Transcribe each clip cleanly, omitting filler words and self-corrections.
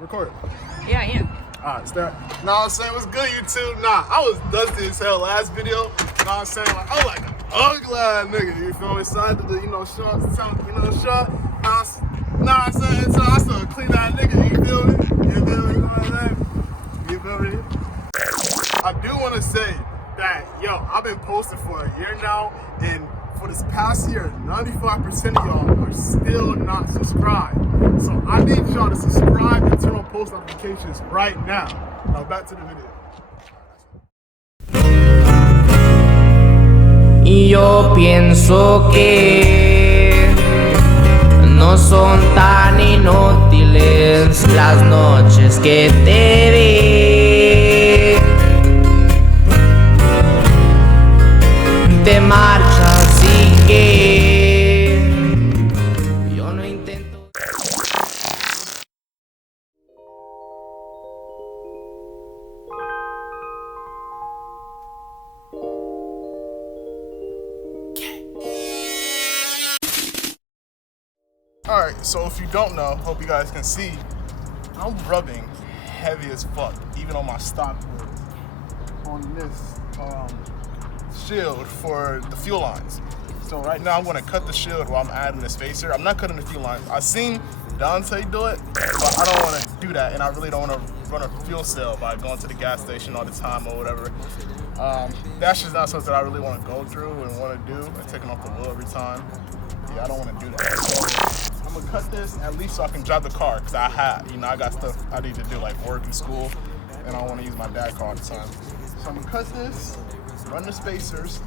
Record. Yeah, I am. Alright, start. Know what I'm saying? What's good, YouTube? Nah, I was dusty as hell last video. Know what I'm saying? Like, I'm like an ugly ass nigga. You feel me? So I did the, short, short. Know what I'm saying? So I started clean that nigga. You feel me? You feel me? You know what I'm saying? You feel me? I do want to say that, I've been posting for a year now, and for this past year, 95% of y'all are still not subscribed. So I need y'all to subscribe and turn on post notifications right now. Now back to the video. Yo pienso que no son tan inútiles las noches que te vi. Te marchas y que yo no intento. Alright, so if you don't know, hope you guys can see, I'm rubbing heavy as fuck, even on my stock wheels, on this shield for the fuel lines. So right now I'm gonna cut the shield while I'm adding the spacer. I'm not cutting the fuel lines. I've seen Dante do it, but I don't wanna do that, and I really don't wanna run a fuel cell by going to the gas station all the time or whatever. That's just not something I really wanna go through and wanna do, and taking off the wheel every time. Yeah, I don't wanna do that. So I'm gonna cut this at least so I can drive the car, because I got stuff I need to do, like work and school, and I don't wanna use my dad's car all the time. So I'm gonna cut this, run the spacers,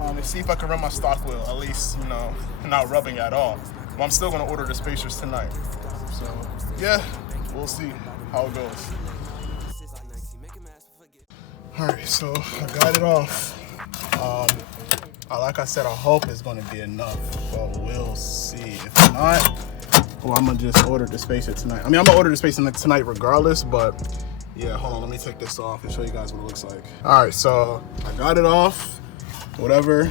and see if I can run my stock wheel, at least, not rubbing at all. But I'm still gonna order the spacers tonight. So, yeah, we'll see how it goes. All right, so I got it off. Like I said, I hope it's gonna be enough, but we'll see. If not, well, I'm gonna just order the spacer tonight. I mean, I'm gonna order the spacer tonight regardless, but yeah, hold on, let me take this off and show you guys what it looks like. All right, so I got it off, whatever.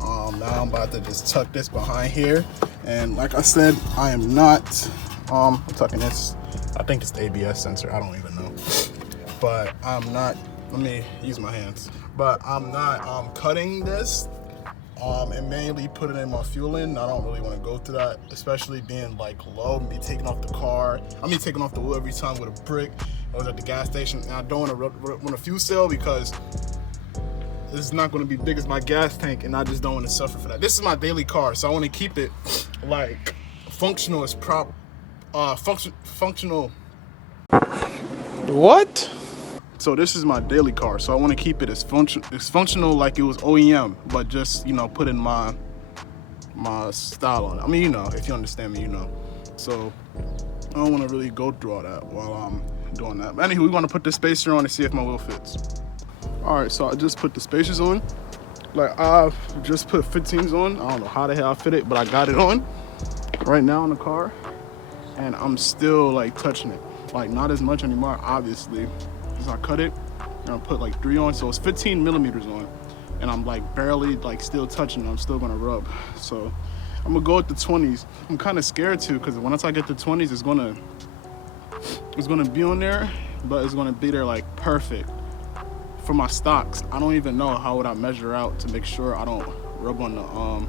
Now I'm about to just tuck this behind here. And like I said, I am not, I'm tucking this, I think it's the ABS sensor, I don't even know. But I'm not, let me use my hands. But I'm not cutting this and mainly putting in my fuel in. I don't really want to go through that, especially being like low and be taking off the car. Taking off the wheel every time with a brick. I was at the gas station, and I don't want to run a fuel cell because this is not going to be big as my gas tank, and I just don't want to suffer for that. This is my daily car, so I want to keep it like functional as functional. What? So this is my daily car, so I want to keep it as functional like it was OEM, but just put in my style on it. I mean, if you understand me, So I don't want to really go through all that while I'm doing that. But anyway, we want to put the spacer on and see if my wheel fits. All right, so I just put the spacers on. Like, I've just put 15s on. I don't know how the hell I fit it, but I got it on right now in the car, and I'm still like touching it. Like, not as much anymore, obviously. I cut it and I put like 3 on, so it's 15 millimeters on, and I'm like barely still touching it. I'm still gonna rub, so I'm gonna go with the 20s. I'm kind of scared too, because once I get the 20s, it's gonna be on there, but it's gonna be there like perfect for my stocks. I don't even know how would I measure out to make sure I don't rub on the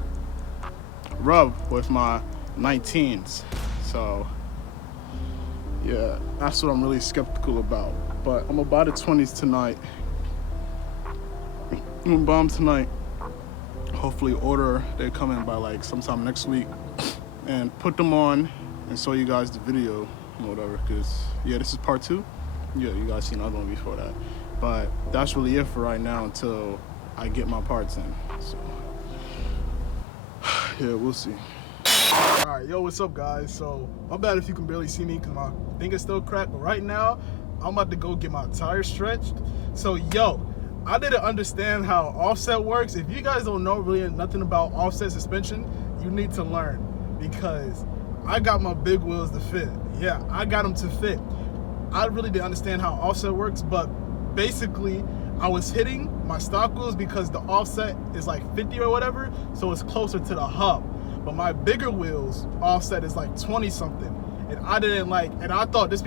rub with my 19s. So yeah, that's what I'm really skeptical about. But I'm gonna buy the 20s tonight. I'm gonna buy them tonight. Hopefully they're coming by like sometime next week, and put them on and show you guys the video or whatever, because yeah, this is part 2. Yeah, you guys seen another one before that. But that's really it for right now until I get my parts in. So yeah, we'll see. All right, yo, what's up guys? So my bad if you can barely see me because my finger's still cracked, but right now I'm about to go get my tires stretched. So I didn't understand how offset works. If you guys don't know really nothing about offset suspension, you need to learn, because I got my big wheels to fit. Yeah, I got them to fit. I really didn't understand how offset works, but basically I was hitting my stock wheels because the offset is like 50 or whatever, so it's closer to the hub. But my bigger wheels offset is like 20 something. And I didn't and I thought this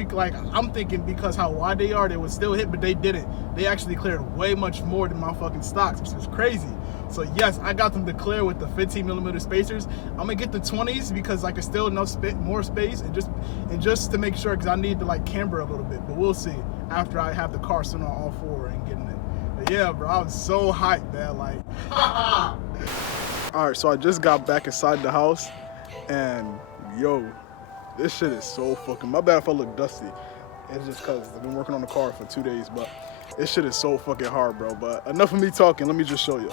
I'm thinking because how wide they are, they would still hit, but they didn't. They actually cleared way much more than my fucking stocks, which is crazy. So yes, I got them to clear with the 15mm spacers. I'm gonna get the 20s because it's still enough more space, and just to make sure, because I need to camber a little bit. But we'll see after I have the car sitting on all four and getting it. But yeah, bro, I was so hyped, man. All right, so I just got back inside the house, and yo, this shit is so fucking, my bad if I look dusty. It's just cause I've been working on the car for 2 days, but this shit is so fucking hard, bro. But enough of me talking, let me just show you.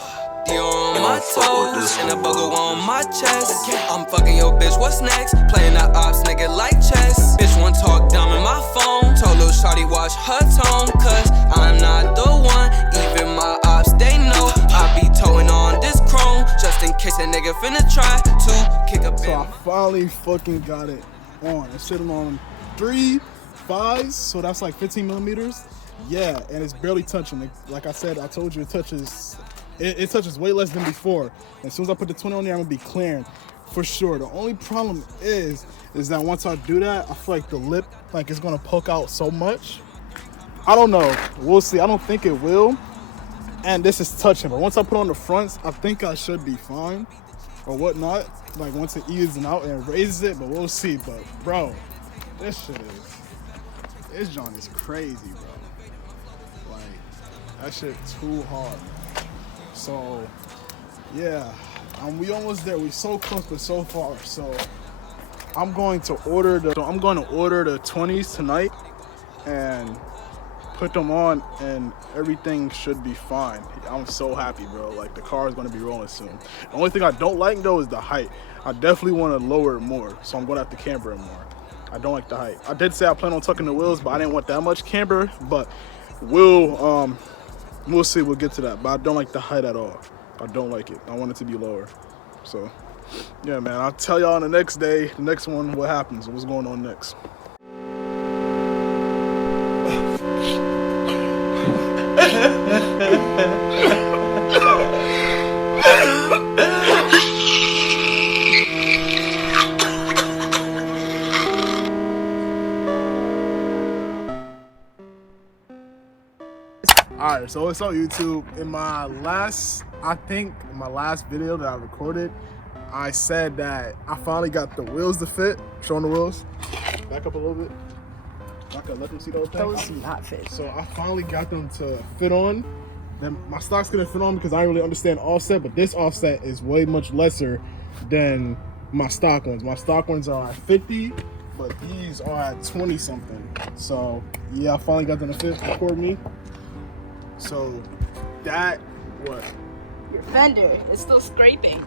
You on my toes, and a bugger on my chest. I'm fucking your bitch, what's next? Playing the ops, nigga, like chess. Bitch wanna talk dumb in my phone. Told lil' shawty watch her tone, cause I'm not the one. Even my ops, they know I be towing on this chrome, just in case a nigga finna try to kick up in. So I finally fucking got it on. It's sitting on 3 5s, so that's 15mm. Yeah, and it's barely touching. Like I said, I told you it touches way less than before. And as soon as I put the 20 on there, I'm gonna be clearing for sure. The only problem is that once I do that, I feel like the lip it's gonna poke out so much. I don't know. We'll see. I don't think it will. And this is touching, but once I put on the fronts, I think I should be fine or whatnot. Once it eases out and raises it, but we'll see. But bro, this joint is crazy, bro. That shit too hard. So yeah, we almost there. We so close but so far. So I'm going to order the 20s tonight and put them on, and everything should be fine. I'm so happy, bro. The car is going to be rolling soon. The only thing I don't like though is the height. I definitely want to lower it more, so I'm going to have to camber it more. I don't like the height. I did say I plan on tucking the wheels, but I didn't want that much camber. But we'll see. We'll get to that. But I don't like the height at all. I don't like it. I want it to be lower. So yeah, man, I'll tell y'all on the next day, the next one, what happens and what's going on next. Alright, so what's up YouTube? In my last video that I recorded, I said that I finally got the wheels to fit. Showing the wheels. Back up a little bit. I can let them see the whole thing. Those do not fit. So I finally got them to fit on. Then my stock's gonna fit on because I don't really understand offset, but this offset is way much lesser than my stock ones. My stock ones are at 50, but these are at 20 something. So yeah, I finally got them to fit for me. So that what? Your fender is still scraping.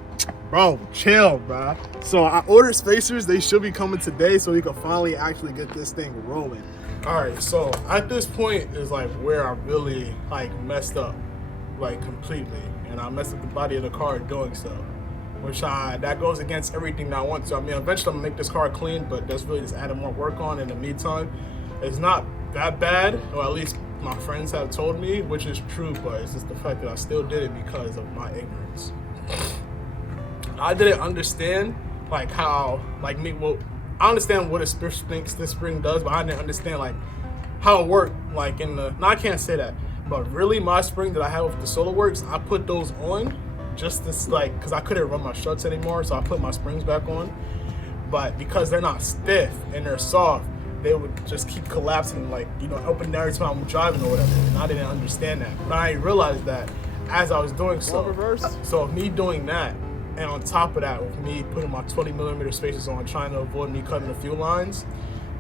Bro, chill, bro. So I ordered spacers. They should be coming today, so we can finally actually get this thing rolling. All right, so at this point is where I really messed up, completely, and I messed up the body of the car doing so, which that goes against everything that I want to. I mean, eventually I'm gonna make this car clean, but that's really just adding more work on. In the meantime, it's not that bad, or at least my friends have told me, which is true, but it's just the fact that I still did it because of my ignorance. I didn't understand how I understand what a spring does, but I didn't understand how it worked no, I can't say that, but really my spring that I have with the SolarWorks, I put those on just this because I couldn't run my struts anymore, so I put my springs back on. But because they're not stiff and they're soft, they would just keep collapsing up and down every time I'm driving or whatever, and I didn't understand that. But I realized that as I was doing so. So me doing that, and on top of that, with me putting my 20mm spacers on, trying to avoid me cutting a few lines,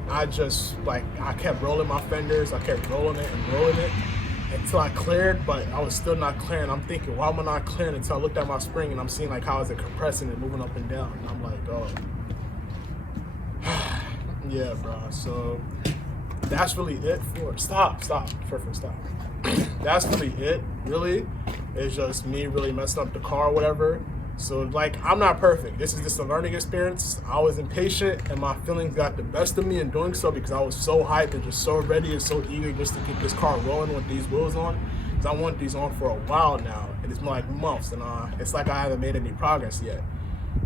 I just I kept rolling my fenders, I kept rolling it until I cleared, but I was still not clearing. I'm thinking, why am I not clearing? Until I looked at my spring and I'm seeing how is it compressing and moving up and down, and I'm like, oh. Yeah, bro. So that's really it for stop. That's really it. Really, it's just me really messing up the car, or whatever. So I'm not perfect. This is just a learning experience. I was impatient, and my feelings got the best of me in doing so because I was so hyped and just so ready and so eager just to get this car rolling with these wheels on. Because I want these on for a while now, and it's been months, and it's I haven't made any progress yet.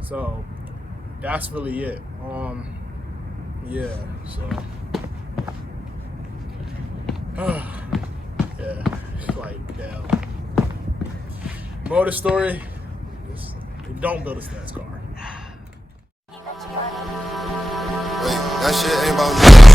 So that's really it. Yeah, so yeah, like damn. Motor story, don't build a stats car. Wait, that shit ain't about me.